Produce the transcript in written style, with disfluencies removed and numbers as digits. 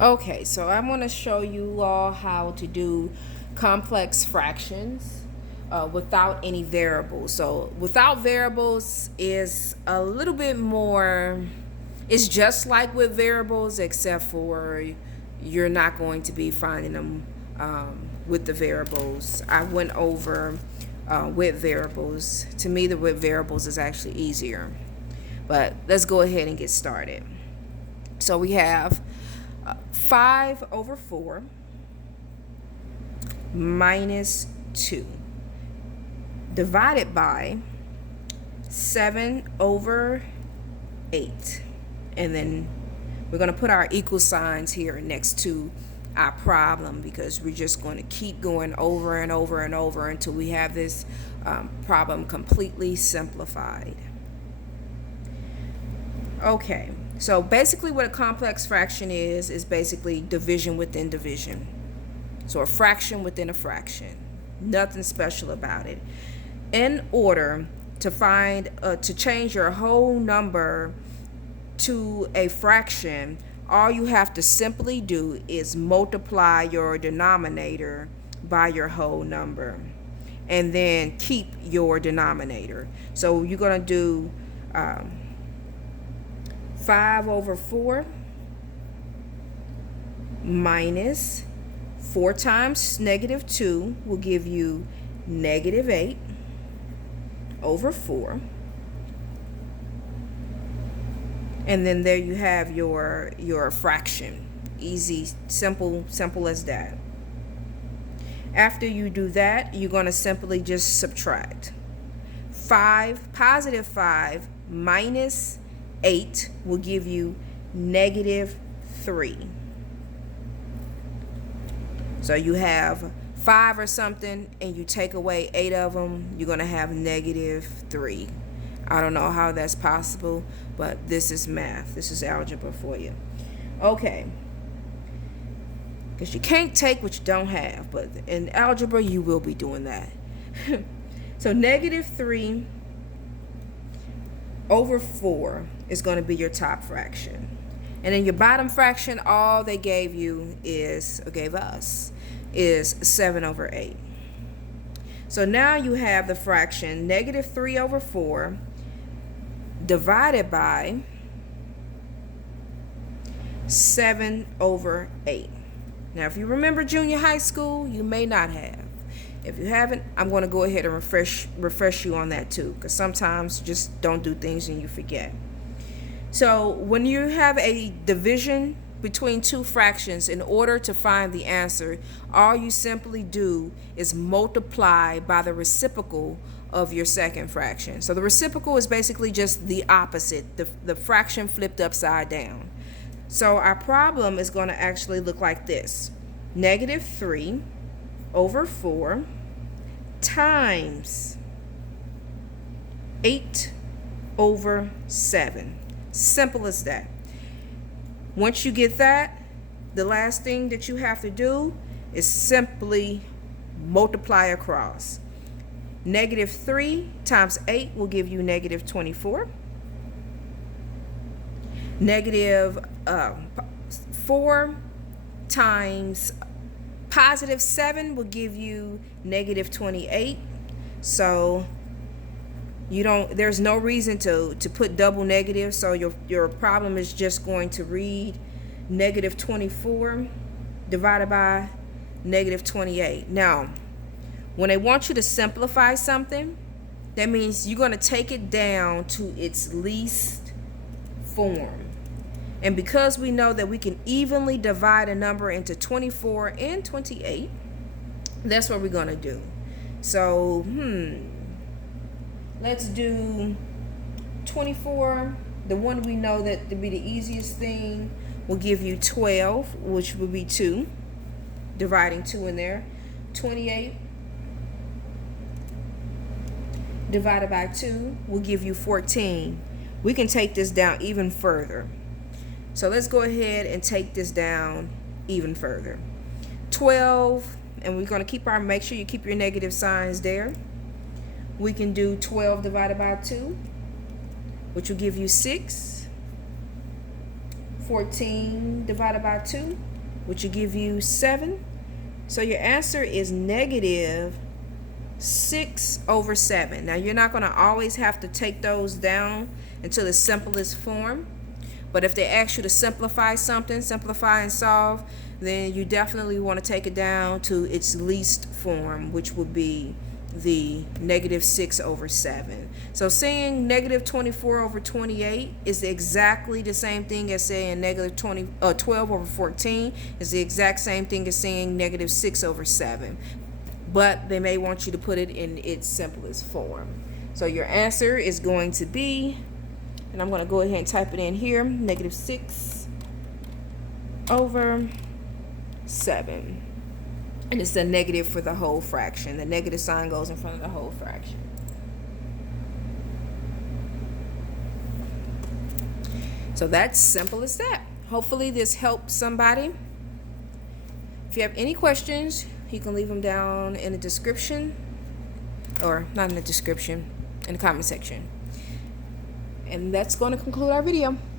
Okay, so I'm going to show you all how to do complex fractions without any variables. So without variables is a little bit more, it's just like with variables, except for you're not going to be finding them with the variables. I went over with variables. To me, the with variables is actually easier. But let's go ahead and get started. So we have 5 over 4 minus 2 divided by 7 over 8. And then we're going to put our equal signs here next to our problem because we're just going to keep going over and over and over until we have this problem completely simplified. Okay, so basically what a complex fraction is basically division within division. So a fraction within a fraction. Nothing special about it. In order to change your whole number to a fraction, all you have to simply do is multiply your denominator by your whole number and then keep your denominator. So you're going to do 5 over 4 minus 4 times negative 2 will give you negative 8 over 4. And then there you have your fraction. Easy, simple as that. After you do that, you're going to simply just subtract. Positive 5 minus 8 will give you negative 3. So you have 5 or something and you take away 8 of them, you're going to have negative 3. I don't know how that's possible, but this is math. This is algebra for you. Okay. Because you can't take what you don't have, but in algebra you will be doing that. So negative 3 over 4 is going to be your top fraction. And then your bottom fraction, all they gave us is 7 over 8. So now you have the fraction negative 3 over 4 divided by 7 over 8. Now, if you remember junior high school, you may not have. If you haven't, I'm going to go ahead and refresh you on that too, because sometimes you just don't do things and you forget. So when you have a division between two fractions, in order to find the answer, all you simply do is multiply by the reciprocal of your second fraction. So the reciprocal is basically just the opposite, the fraction flipped upside down. So our problem is going to actually look like this. Negative 3 over 4 times 8 over 7. Simple as that. Once you get that, the last thing that you have to do is simply multiply across. Negative 3 times 8 will give you negative 24. Negative 4 times positive 7 will give you negative 28. So there's no reason to put double negative, so your problem is just going to read negative 24 divided by negative 28. Now, when they want you to simplify something, that means you're going to take it down to its least form. And because we know that we can evenly divide a number into 24 and 28, that's what we're going to do. So, let's do 24. The one we know that to be the easiest thing will give you 12, which will be 2. Dividing 2 in there. 28 divided by 2 will give you 14. We can take this down even further. So let's go ahead and take this down even further. 12, and we're going to make sure you keep your negative signs there. We can do 12 divided by 2, which will give you 6. 14 divided by 2, which will give you 7. So your answer is negative 6/7. Now you're not going to always have to take those down into the simplest form, but if they ask you to simplify something, simplify and solve, then you definitely want to take it down to its least form, which would be the negative 6/7. So saying negative 24/28 is exactly the same thing as saying negative 12/14 is the exact same thing as saying negative 6/7. But they may want you to put it in its simplest form. So your answer is going to be, and I'm going to go ahead and type it in here, negative 6/7. And it's a negative for the whole fraction. The negative sign goes in front of the whole fraction. So that's simple as that. Hopefully this helped somebody. If you have any questions, you can leave them down in the description, or not in the description, in the comment section. And that's going to conclude our video.